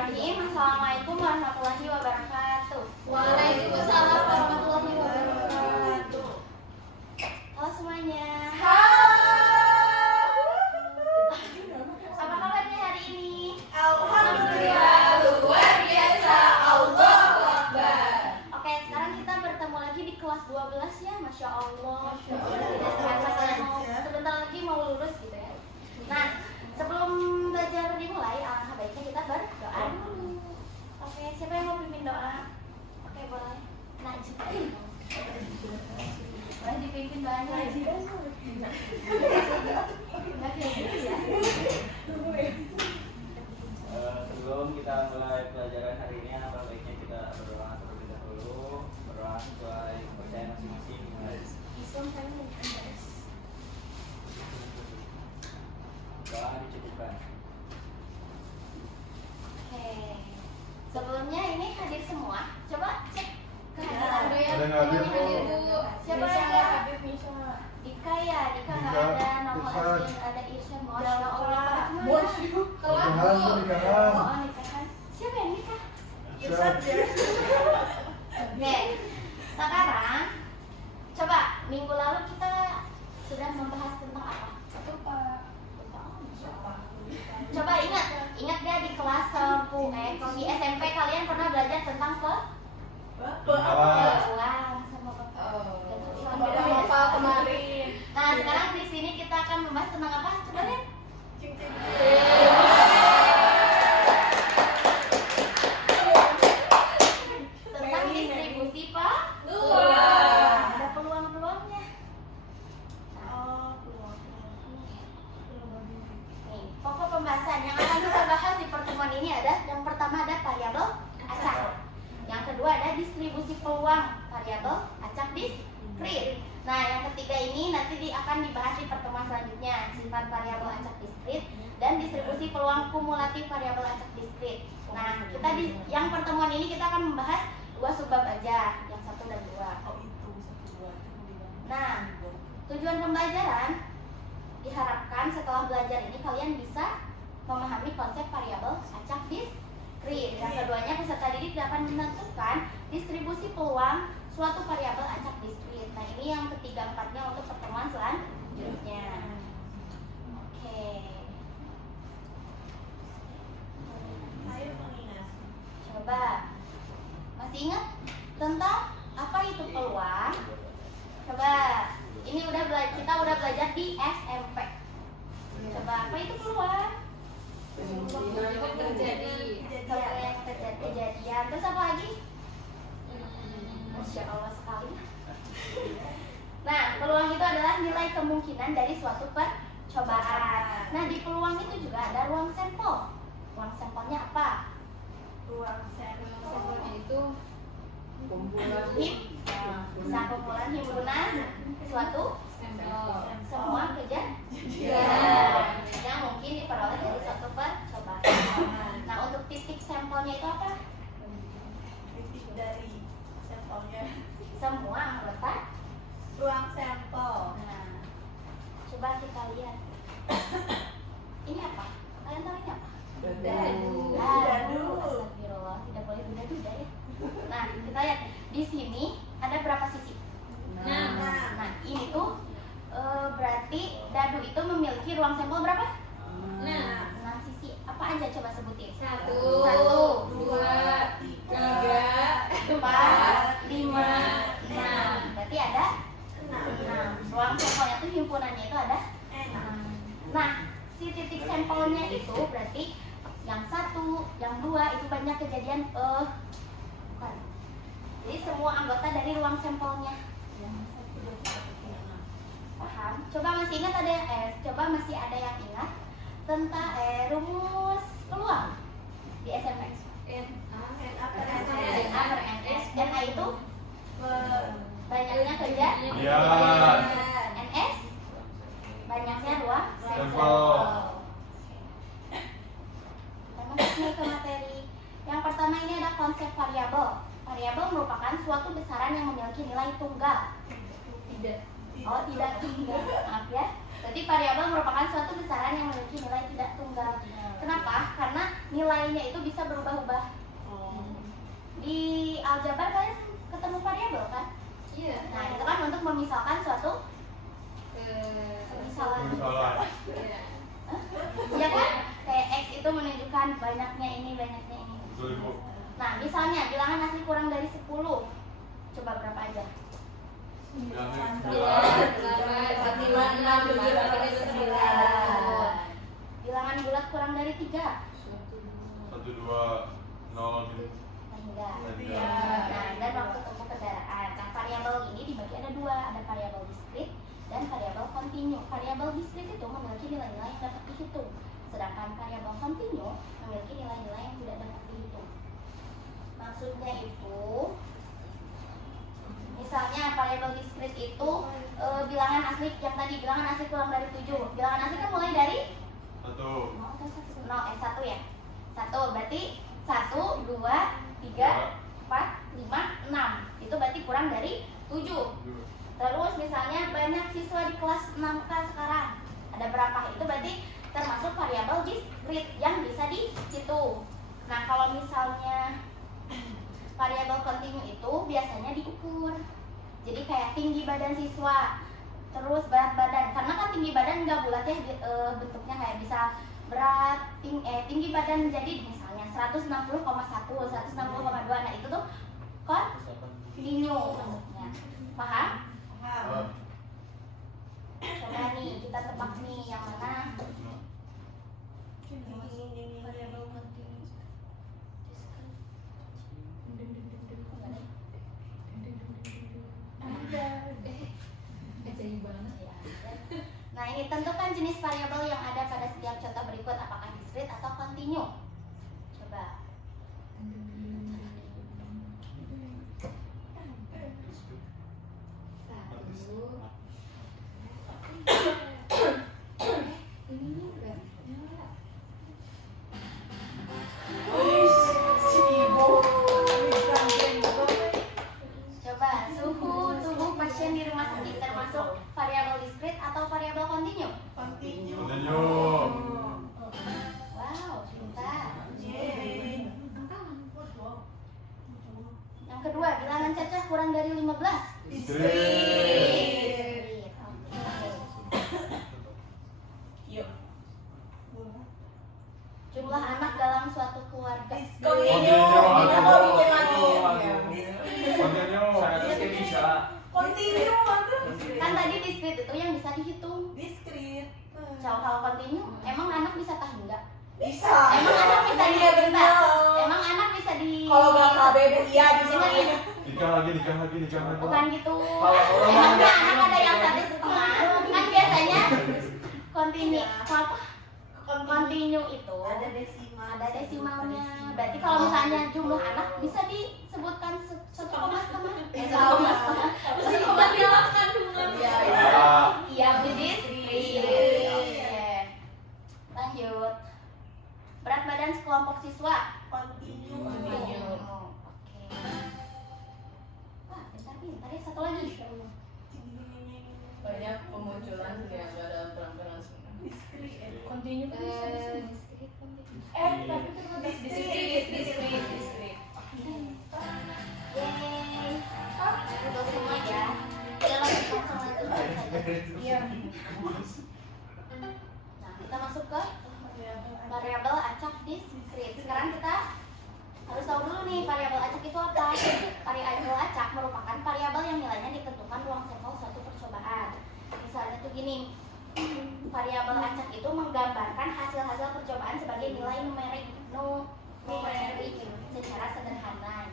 Bismillahirrahmanirrahim. Assalamualaikum warahmatullahi wabarakatuh. Waalaikumsalam warahmatullahi wabarakatuh. Halo semuanya. Halo. Apa kabarnya hari ini? Alhamdulillah luar biasa. Allahu Akbar. Oke, sekarang kita bertemu lagi di kelas 12 ya. Masya Allah. Masya Allah. Tidak terasa saya sebentar lagi mau lulus gitu ya. Nah, sebelum belajar dimulai, alangkah baiknya kita berdoa dulu. Oke, siapa yang mau pimpin doa? Oke, boleh. Najib. Boleh dipimpin doanya. Nggak kayak gitu ya. Sebelum kita mulai pelajaran hari ini, alangkah baiknya kita berdoa terlebih dahulu. Berdoa sesuai kepercayaan masing-masing. Doa dicukupkan. Oke. Sebelumnya ini hadir semua. Coba cek kehadiran. Ada yang hadir, Bu. Siapa yang nggak hadir? Dika ya, Dika nggak Dika, ada. Nama Irsyad. asli ada Irsyad. Masya Allah. Nikahan, Bu, nikahan. Oh, nikahan. Siapa yang nikah? Irsyad. Oke. Sekarang coba minggu lalu kita sudah membahas tentang apa? Coba ingat ya di kelas 10 kalau di SMP kalian pernah belajar tentang peluang sama Apa kemarin? Nah, sekarang di sini kita akan membahas tentang apa? Coba lihat. Tentang distribusi peluang. Ada peluang-peluangnya. Nih, pokok pembahasan yang akan kita bahas di pertemuan ini ada yang pertama ada variabel acak. Yang kedua ada distribusi peluang variabel acak diskrit. Nah, yang ketiga ini nanti akan dibahas di pertemuan selanjutnya, sifat variabel acak diskrit dan distribusi peluang kumulatif variabel acak diskrit. Nah, kita di yang pertemuan ini kita akan membahas dua subbab aja, yang 1 dan 2. Nah, tujuan pembelajaran diharapkan setelah belajar ini kalian bisa memahami konsep variabel acak diskrit. Yang keduanya peserta didik dapat menentukan distribusi peluang suatu variabel acak diskrit. Nah, ini yang ketiga empatnya untuk pertemuan selanjutnya. Oke. Coba masih ingat tentang apa itu peluang? Coba ini kita udah belajar di SMP. Coba apa itu peluang? Kejadian. Terus apa lagi? Masya Allah sekali. Nah, peluang itu adalah nilai kemungkinan dari suatu percobaan. Nah, di peluang itu juga ada ruang sampel. Ruang sampelnya apa? Sampelnya itu kumpulan Bisa kumpulan himpunan suatu semua kejadian yang mungkin diperoleh dari suatu percobaan. Nah, untuk titik sampelnya itu apa? Semua anggota ruang sampel. Nah, coba kita lihat. Ini apa? Kalian tahu ini apa? Dadu. Astagfirullah, tidak boleh duda-duda ya. Nah, kita lihat di sini ada berapa sisi? Nah, ini tuh berarti dadu itu memiliki ruang sampel berapa? Nah, sisi apa aja coba sebutin? 1, 2, 3, 4, 5, 6. Berarti ada 6. Ruang sampelnya tuh himpunannya itu ada 6. Nah, si titik sampelnya itu berarti yang 1, yang 2 itu banyak kejadian bukan. Jadi semua anggota dari ruang sampelnya. Paham? Coba masih ingat coba masih ada yang ingat tentang rumus peluang di SMP? NA per NS. NA itu banyaknya kejadian. NS banyaknya ruang sampel. Kita masuk ke materi. Yang pertama ini ada konsep variabel. Variabel merupakan suatu besaran yang memiliki nilai tunggal. Tidak tunggal. Maaf ya. Jadi variabel merupakan suatu besaran yang memiliki nilai tidak tunggal. Kenapa? Karena nilainya itu bisa berubah-ubah. Di aljabar kalian ketemu variabel kan? Iya. Nah itu kan untuk memisalkan suatu Salah. Iya. ya kan? Kayak X itu menunjukkan banyaknya ini. Betul Ibu. Nah misalnya bilangan asli kurang dari 10. Coba berapa aja? Bilangan bulat kurang dari 3. 1, 2, 0 gitu. Enggak. Iya. Nah, dan waktu tempuh kendaraan. Nah, variabel ini dibagi ada 2, ada variabel diskrit dan variabel kontinu. Variabel diskrit itu memiliki nilai-nilai yang dapat dihitung, sedangkan variabel kontinu memiliki nilai-nilai yang tidak dapat dihitung. Maksudnya itu, misalnya variabel diskrit itu bilangan asli yang tadi bilangan asli kurang dari 7. Bilangan asli kan mulai dari 1. 1 ya. 1 berarti 1, 2, 3, 4, 5, 6. Itu berarti kurang dari 7. Terus misalnya banyak siswa di kelas 6K sekarang. Ada berapa? Itu berarti termasuk variabel diskrit yang bisa dihitung. Nah, kalau misalnya variabel kontinu itu biasanya diukur. Jadi kayak tinggi badan siswa, terus berat badan. Karena kan tinggi badan nggak bulat ya, bentuknya kayak bisa berat tinggi badan jadi misalnya 160,1, 160,2. Nah, itu tuh kontinu maksudnya. Paham? Coba nih kita tebak nih yang mana variabel kontinu. Nah, ini tentukan jenis variabel yang ada pada setiap contoh berikut, apakah diskrit atau kontinu. Coba. Coba, suhu tubuh pasien di rumah sakit termasuk variabel diskrit atau variabel kontinu? Kontinu. Wow, pintar. Yang kedua, bilangan cacah kurang dari 15. Diskrit. Jumlah anak dalam suatu keluarga. Kontinu. Kan tadi diskrit itu yang bisa dihitung. Kalau kontinu, emang anak bisa tahu enggak? Bisa. Emang anak bisa Iya, dihitung? benar. Emang anak bisa di Kalau nggak KB Bu, iya bisa. Nikah lagi. Bukan gitu. Kalau orang Emangnya ada- anak ada yang 1,5? Kan biasanya kontinu apa? Kontinu itu Ada desimal. ada desimalnya. Berarti kalau misalnya jumlah anak bisa disebutkan 1,5. 1,5. Iya, Budis. Lanjut. Berat badan sekelompok siswa. Kontinu. Oke. Wah, pintar ya. Satu lagi. Banyak pemunculan yang dalam penampilan semua. Kontinu. Diskrit. Diskrit. Yeay. Untuk semua ya. Kita lanjut langsung aja. Iya. Nah, kita masuk ke variabel acak diskrit. Sekarang kita harus tahu dulu nih variabel acak itu apa. Variabel acak merupakan variabel yang nilainya ditentukan ruang sampel suatu percobaan. Misalnya tuh gini, variabel acak itu menggambarkan hasil-hasil percobaan sebagai nilai numerik secara sederhana.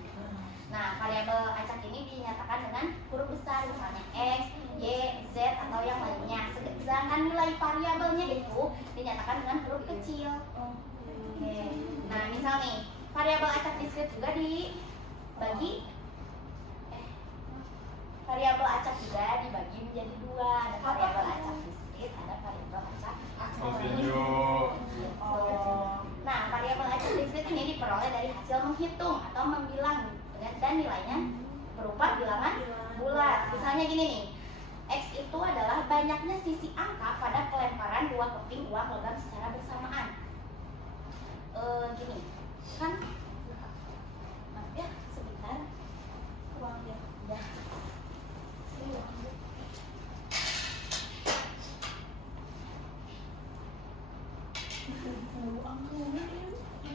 Nah, variabel acak ini dinyatakan dengan huruf besar, misalnya X, Y, Z, atau yang lainnya. Sedangkan nilai variabelnya itu dinyatakan dengan huruf kecil. Oke. Nah, misal nih, variabel acak diskrit juga dibagi variabel acak juga dibagi menjadi 2. Ada variabel acak diskrit, ada variabel acak Kontinu. Nah, variabel acak diskrit ini diperoleh dari hasil menghitung atau membilang dan nilainya berupa bilangan bulat. Misalnya gini nih, X itu adalah banyaknya sisi angka pada pelemparan 2 keping uang logam secara bersamaan. Gini,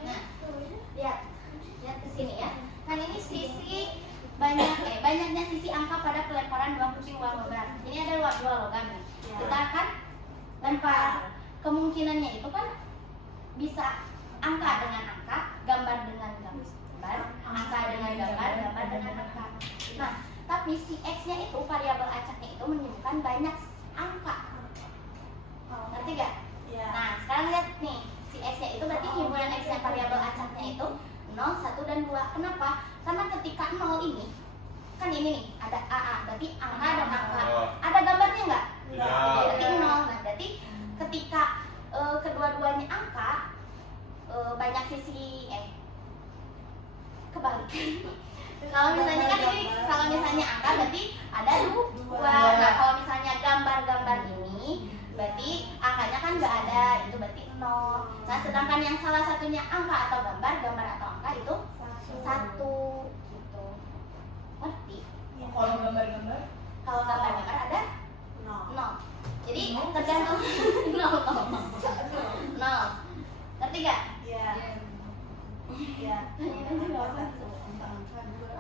Nah, lihat ke sini ya. Kan ini banyaknya sisi angka pada pelemparan dua keping uang logam. Ini ada dua logam nih. Kita akan lempar. Kemungkinannya itu kan bisa angka dengan angka, gambar dengan gambar, angka dengan gambar, gambar dengan angka. Nah, tapi si X-nya itu, variabel acaknya itu menunjukkan banyak angka. Ngerti gak? Nah, sekarang lihat nih, si X-nya itu berarti himpunan X-nya variabel acaknya itu 0, 1, dan 2. Kenapa? Karena ketika 0 ini, kan ini nih, ada AA, berarti angka dan angka. Ada gambarnya nggak? Tidak. Berarti 0. Nah, berarti ketika kedua-duanya angka, banyak sisi kebalikan. Kalau misalnya kan ini, kalau misalnya angka berarti ada 2. Nah, kalau misalnya gambar-gambar ini berarti angkanya kan nggak ada, itu berarti 0. Nah, sedangkan yang salah satunya angka atau gambar atau angka itu 1 gitu. Ngerti? Kalau gambar-gambar, Kalau gambar-gambar ada 0. Jadi tergantung 0. Ngerti gak?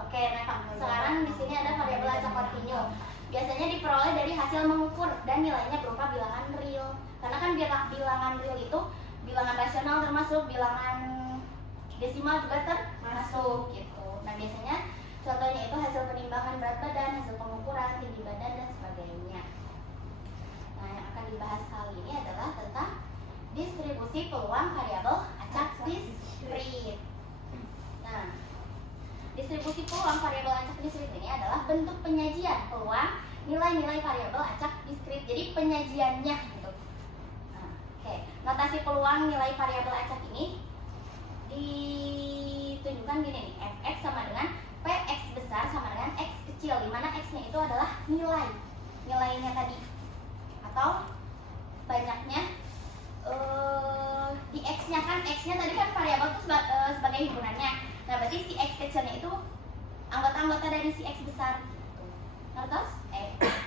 Oke, nah sekarang di sini ada variabel acak kontinu. Biasanya diperoleh dari hasil mengukur dan nilainya berupa bilangan real. Karena kan bilangan real itu bilangan rasional termasuk, bilangan desimal juga termasuk gitu. Nah, biasanya contohnya itu hasil penimbangan berat badan, hasil pengukuran tinggi badan dan sebagainya. Nah, yang akan dibahas kali ini adalah tentang distribusi peluang variabel acak diskrit. Nah, distribusi peluang variabel acak diskrit ini adalah bentuk penyajian peluang nilai-nilai variabel acak diskrit. Jadi penyajiannya gitu. Nah, oke. Notasi peluang nilai variabel acak ini ditunjukkan gini nih. Fx sama dengan Px besar sama dengan X kecil, di mana X-nya itu adalah nilainya tadi, atau banyaknya di X-nya kan, X-nya tadi kan variabel itu sebagai himpunannya. Nah, berarti si X kecilnya itu anggota-anggota dari si X besar gitu. Ngertos?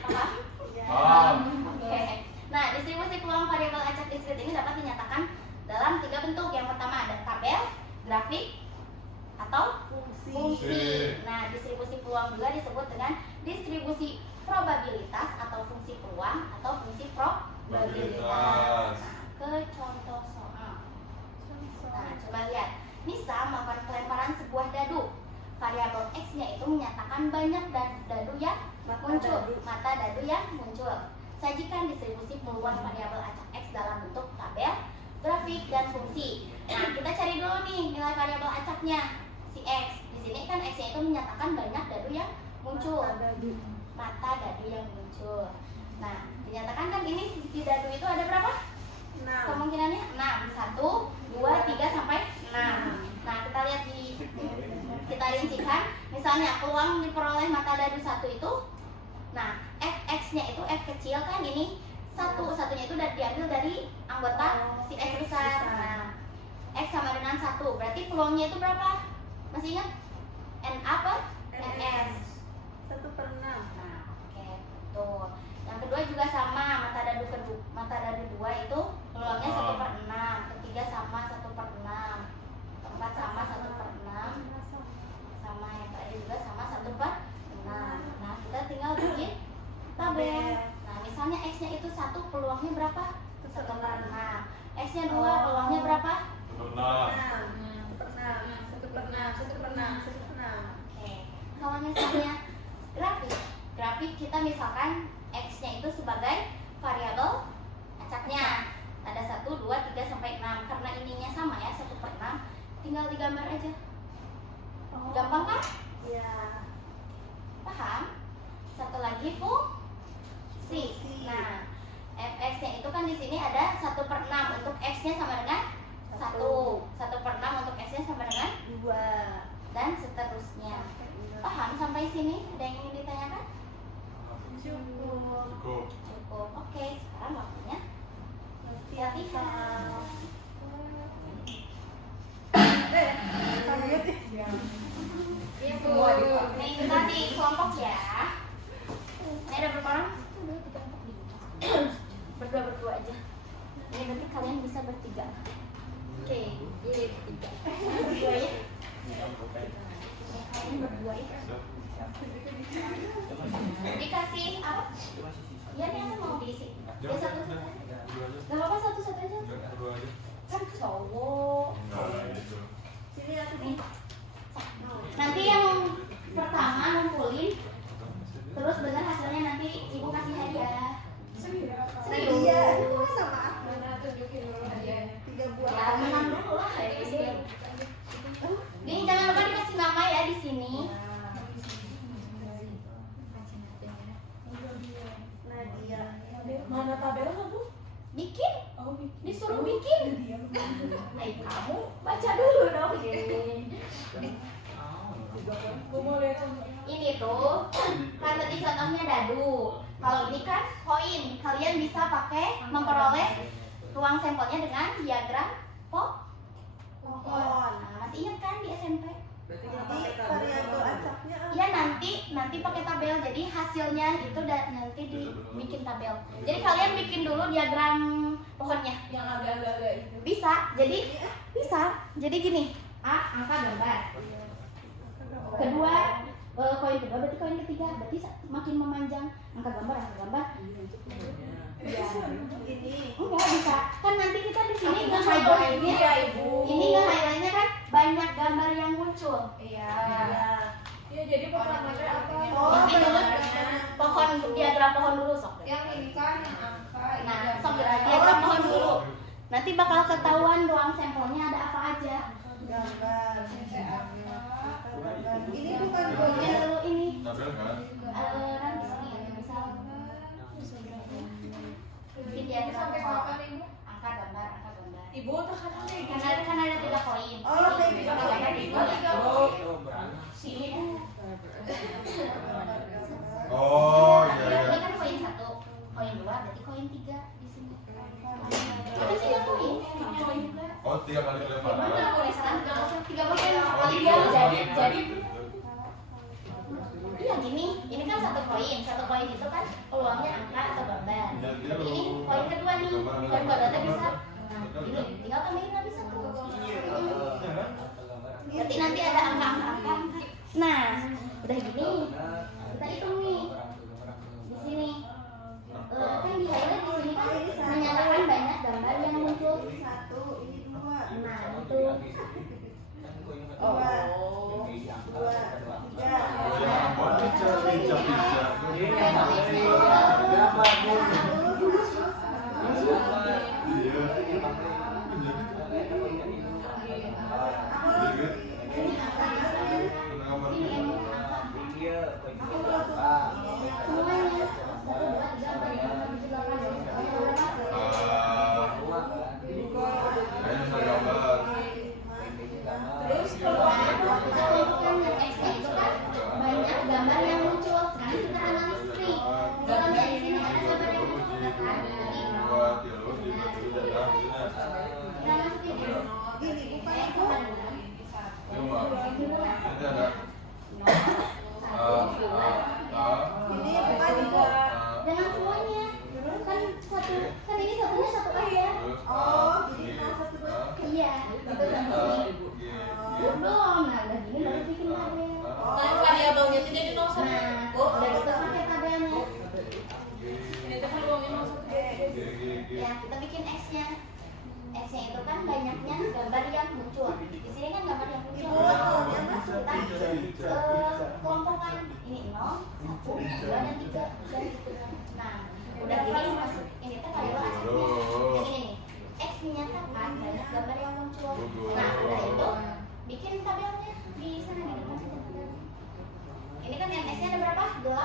Paham? Oke. Nah, distribusi peluang variabel acak diskrit ini dapat dinyatakan dalam 3 bentuk. Yang pertama ada tabel, grafik, atau fungsi. Nah, distribusi peluang juga disebut dengan distribusi probabilitas atau fungsi peluang atau fungsi probabilitas. Nah, ke contoh soal. Nah, coba lihat. Misal melakukan pelemparan sebuah dadu. Variabel X-nya itu menyatakan banyak dadu yang muncul. Mata dadu yang muncul. Sajikan distribusi peluang variabel acak X dalam bentuk tabel, grafik, dan fungsi. Nah, kita cari dulu nih nilai variabel acaknya si X. Di sini kan X-nya itu menyatakan banyak dadu yang muncul. Mata dadu yang muncul. Nah, dinyatakan kan ini di dadu itu ada berapa? Kemungkinannya 6. 1, 2, 3 sampai 6. Nah, kita lihat kita rincikan. Misalnya peluang diperoleh mata dadu 1 itu, nah Fx-nya itu F kecil kan ini 1-1-nya itu diambil dari anggota si X besar. Nah, X sama dengan 1. Berarti peluangnya itu berapa? Masih ingat? N apa? NS. 1/6. Nah, oke, betul. Yang kedua juga sama, mata dadu 2 itu peluangnya 1/6, ketiga sama 1/6, keempat sama 1/6, sama yang terakhir juga sama 1/6. Nah, kita tinggal bikin tabel. Nah, misalnya X-nya itu 1, peluangnya berapa? 1/6. X-nya 2, peluangnya berapa? 1/6. Oke. Kalau misalnya grafik kita misalkan X-nya itu sebagai variabel acaknya. Ada 1, 2, 3 sampai 6. Karena ininya sama ya, 1/6, tinggal digambar aja. Gampang kan? Iya. Paham? Satu lagi fungsi. Nah, Fx-nya itu kan di sini ada 1/6 untuk X-nya sama dengan 1. 1/6 untuk X-nya sama dengan 2. dan seterusnya. Paham sampai sini? Ada yang ingin ditanyakan? Cukup. Cukup. Oke, sekarang waktunya Latihan. Iya, Bu. Nih, kita di kelompok ya. Ini ada berapa orang? 1, 2, 3, 4, 5. Berdua aja. Ini berarti kalian kalian bisa bertiga. Oke, jadi bertiga. Berdua ya. Kalian berdua ya. Dikasih apa? Ya nih aku mau diisi. Ya satu. Gak apa-apa satu-satu aja. Kan cowok. Sini aku Nih. Nanti yang pertama ngumpulin, terus bener hasilnya nanti ibu kasih hadiah. Serius? Iya, itu sama aku. Mana tunjukin dulu hadiahnya. 3 buah. Ya menang dulu lah ya. Nih jangan lupa dikasih nama ya di sini. Nadia. Mana tabelnya Bu? Bikin, Oh, bikin. disuruh bikin. Ayo kamu baca dulu dong. Gue mau lihat contoh. Ini tuh kan tadi contohnya dadu. Kalau ini kan koin. Kalian bisa pakai memperoleh ruang sampelnya dengan diagram Pohon. Nah, masih ingat kan di SMP? Jadi variabel acaknya apa? Iya nanti pakai tabel. Jadi hasilnya itu nanti dibikin tabel. Jadi kalian bikin dulu diagram pohonnya. Yang agak-agak itu. Bisa. Jadi gini. A angka gambar. Kedua koin kedua berarti koin ketiga. Berarti makin memanjang angka gambar. Ya. Ini. Enggak bisa. Kan nanti kita di sini nge-highlight-nya. Iya, Ibu. Ini nge-highlight-nya kan banyak gambar yang muncul. Iya. Ya. Iya, jadi pertamanya apa? Oh, Ini dulu gambarnya. pohon diagram pohon dulu sok. Yang ini kan yang angka. ini Nah, yang sok gambar. diagram pohon dulu. Nanti bakal ketahuan ruang sampelnya ada apa aja. Gambar. Kayak apa? Ini bukan Ini boleh. dulu ini. Tabel kan? Nanti sini ya, misal bikin Ini diagram sampai pohon. kapan, Ibu? Angka gambar. Ibu tekanan deh. Kan ada 3 koin. Oh, kayak Ini gitu. gambar Ibu ini. 3 koin. Sini. Oh, iya Ini iya. kan koin 1, koin 2, berarti koin 3 di sini. Ada 3 koin, koin juga. Oh, 3 kali kelemparan. Tulisan 3 koin kali dia jadi iya gini, ini kan 1 koin. 1 koin itu kan peluangnya angka atau gambar. Ini koin kedua nih, koin kedua tuh bisa. Nah, ini tinggal tambahin lagi 1. Berarti nanti ada angka-angka. Nah, udah gini. Kita hitung nih. Di sini. Kan di highlight di sini kan menyatakan banyak gambar yang muncul. Ini 1, ini 2. Nah, itu. Oh. 2, 3. Oh, pica. Semuanya 1, 2, 3, 4, 5, 6, 7, 8, 9, 10. Terus peluangnya kalau kita tentukan yang X-nya itu kan banyak gambar yang muncul. Sekarang kita analis nih. Misalnya di sini ada gambar yang muncul kan? Jadi kita masukin Gini, bukan X itu. Ini bukan itu. dengan semuanya. Kan ini satunya 1 aja. Oh, gini nah 1, 2. Iya, itu contohnya. Belum, nah udah gini baru bikin tabel. Nah, variabelnya itu jadi 0 1. Nah, udah gitu pakai tabelnya. Ini tuh peluangnya 0 1. Ya, kita bikin X-nya. X-nya itu kan banyaknya gambar yang muncul. Di sini kan gambar yang muncul. Ibu, nolnya masuk. Kita kelompokkan ini 0, 1, 2, dan 3. Dan gitu. Nah, udah gini masuk. Ini tuh variabel acaknya. Yang ini nih. X menyatakan banyak gambar yang muncul. Nah, udah itu bikin tabelnya di sana di depan saja tabel. Ini kan MS-nya ada berapa? 8.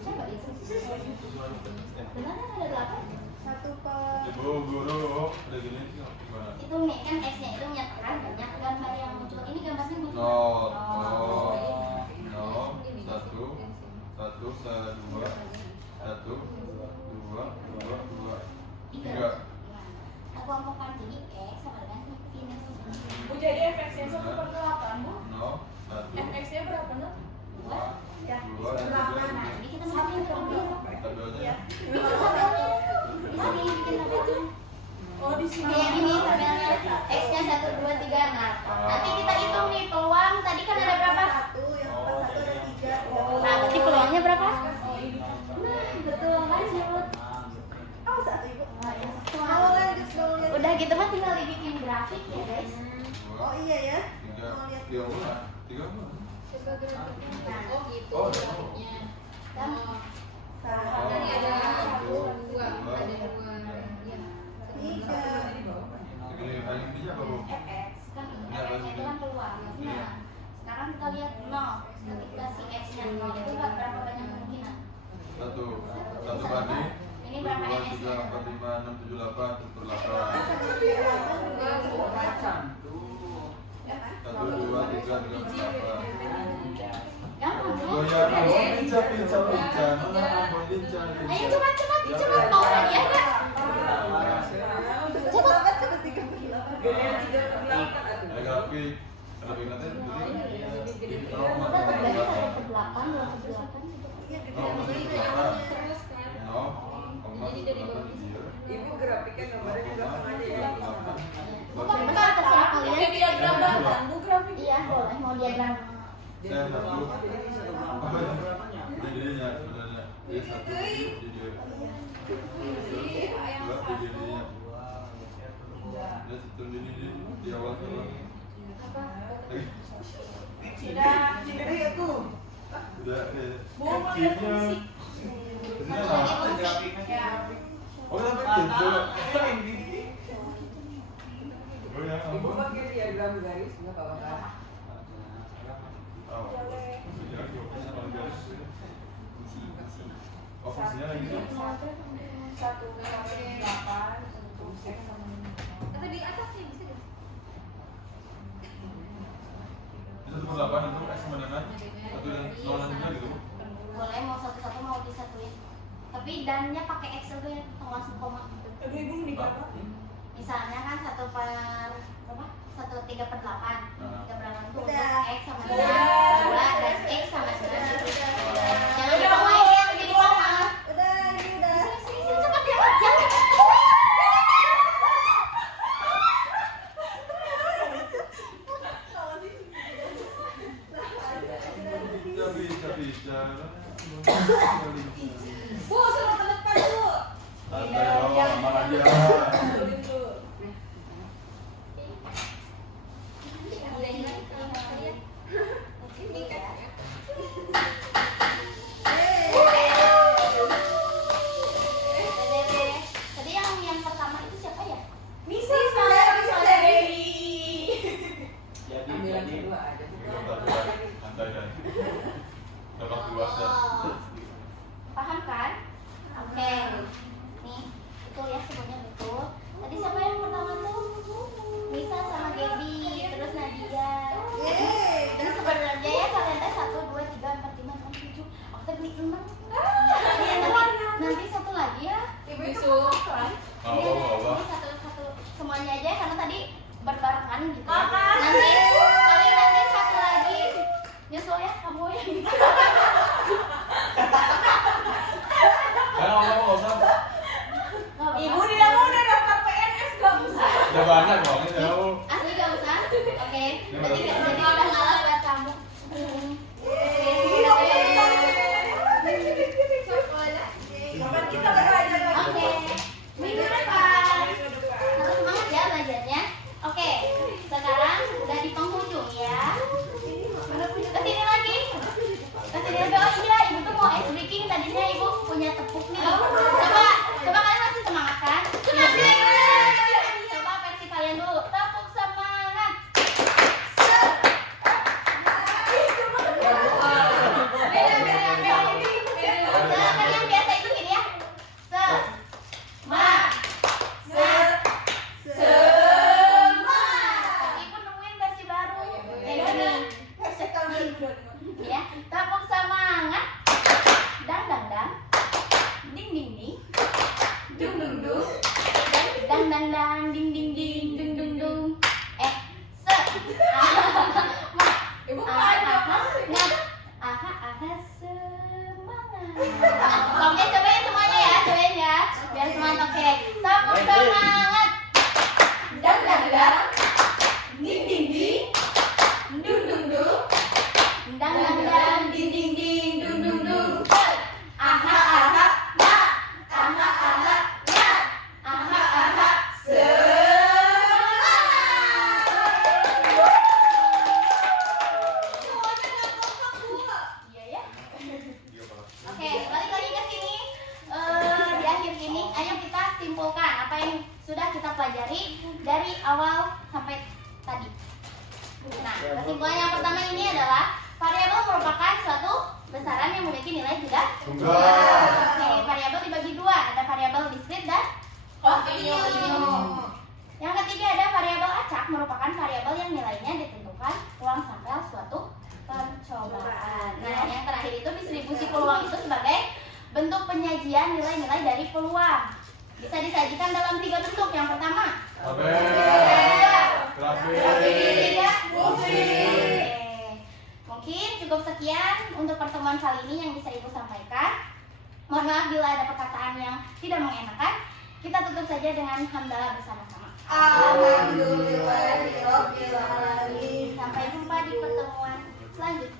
Coba hitung. Benar kan ada 8? 1 per. Ibu guru, udah gini gimana? Itu nih kan X-nya itu menyatakan banyak gambar yang muncul. Ini gambarnya muncul. 0, 1, 1, 2, 1, 2, 3. Aku kelompokkan jadi X sama dengan ini. Bu, jadi FX-nya 1/8, Bu. 0, 1, FX-nya berapa, Nak? 2. 2, Nah, jadi kita masukin ke tabel. tabelnya. Ya. Tabelnya di sini gitu mah tinggal dibikin grafik ya guys. Oh iya ya. Tiga. Mau lihat Tiga bulan. Tiga bulan. Coba gerakan. Oh gitu. Oh, grafiknya. Dan Satu, Tadi ada Satu, dua, ada dua. Iya. tiga. Segini paling bijak apa, Bu? fx kan fx itu kan keluar. Nah, sekarang kita lihat 0. Ketika si x-nya 0 itu berapa banyak kemungkinan? Satu. Satu banding. Ini berapa Dua, ns tiga, nya? empat, lima, enam, tujuh, delapan, tujuh, delapan. Satu, dua, tiga, delapan. Gampang Oh ya? ya, ampun, lincah, lincah, lincah. Ampun, lincah, lincah. Ayo cepat mau lagi ya kak? Cepat banget ke 38. Ada grafik. Ada grafik nanti. Udah berarti 1/8, 2/8 gitu. Terus kan. Jadi dari bawah. Ibu grafiknya gambarnya juga sama aja ya. Bentar, terserah kalian. Kayak diagram batang, Bu grafik. Iya boleh, mau diagram. Saya satu. Apa ya? Jadinya sebenarnya. Ya satu. Dua, jadinya. Ya satu ini di awal dulu. Jadi aku. Udah. Bu mau lihat fungsi. Oh, tapi gitu. Oh ya, Ibu ampun. pakai diagram garis nggak apa-apa. Oh, oh, fungsinya lagi tuh. 1/8 untuk x sama atau di atas sih bisa deh. Ini 1/8 itu X sama dengan satu dan nolnya gitu. Boleh mau satu-satu mau disatuin. Tapi dannya pakai x dulu ya, langsung koma. Aduh ibu di berapa? Misalnya kan 1/3/8. 3/8 itu Udah. x sama Udah. dengan 2 dan x sama dengan jangan dipakai ya, jadi koma. Udah, ini udah. Sini cepat ya, jangan. Bisa. Bu suruh ke depan Bu. Santai dong, aman aja. Tadi yang pertama itu siapa ya? Misa bisa dari. Ambil yang kedua aja. Santai kan. Dapat luas ya. Paham kan? Oke. Nih, itu ya semuanya betul. Tadi siapa yang pertama tuh? Misa sama Gaby, terus Nadia. Yeay. Ini sebenarnya ya kalian teh 1, 2, 3, 4, 5, 6, 7. Aku tadi 6. Nanti satu lagi ya. Ibu itu kan. Ini Apa? satu semuanya aja karena tadi berbarengan gitu. Kakak. Nanti satu lagi. Nyusul ya kamu ya. Jangan ngomong nggak usah. Ibu tidak mau udah daftar PNS gak usah. Udah banyak kok ini tahu. Asli gak usah. Oke. Berarti jadi udah ngalah buat kamu. Kapan kita belajar lagi? Oke. Minggu depan. Harus semangat ya belajarnya. Oke. Sekarang udah di penghujung ya. Kesini lagi. Kesini lagi. Oh iya, ibu tuh mau ice breaking. Tadinya ibu punya tepuk nih. Coba kalian masih semangat kan? Coba versi kalian dulu. Tepuk semangat. Kalian biasa itu gini ya. Ibu nemuin versi baru. Ini. Ya, tepuk semangat. Dang dang dang. Ding ding ding. Dung dung dung. Dang dang dang ding ding ding dung dung dung. Ibu Aha semangat. Oke, cobain semuanya ya, cobain ya. Biar semangat. Oke, tepuk semangat. Dang dang dang. Ding ding ding. Dung dung dung. Dang dang dang ding ding ding dung dung dung. Aha aha na. Aha aha na. Aha aha semangat. dari awal sampai tadi. Nah, kesimpulan yang pertama ini adalah variabel merupakan suatu besaran yang memiliki nilai tidak Tunggal. Oke, variabel dibagi dua, ada variabel diskrit dan kontinu. Yang ketiga ada variabel acak, merupakan variabel yang nilainya ditentukan ulang sampel suatu percobaan. Nah, yang terakhir itu distribusi peluang itu sebagai bentuk penyajian nilai-nilai dari peluang. Bisa disajikan dalam 3 bentuk. Yang pertama, Tabel. Grafik. ketiga, Musik. Mungkin cukup sekian untuk pertemuan kali ini yang bisa Ibu sampaikan. Mohon maaf bila ada perkataan yang tidak mengenakan. Kita tutup saja dengan hamdalah bersama-sama. Alhamdulillahirobbilalamin. Sampai jumpa di pertemuan selanjutnya.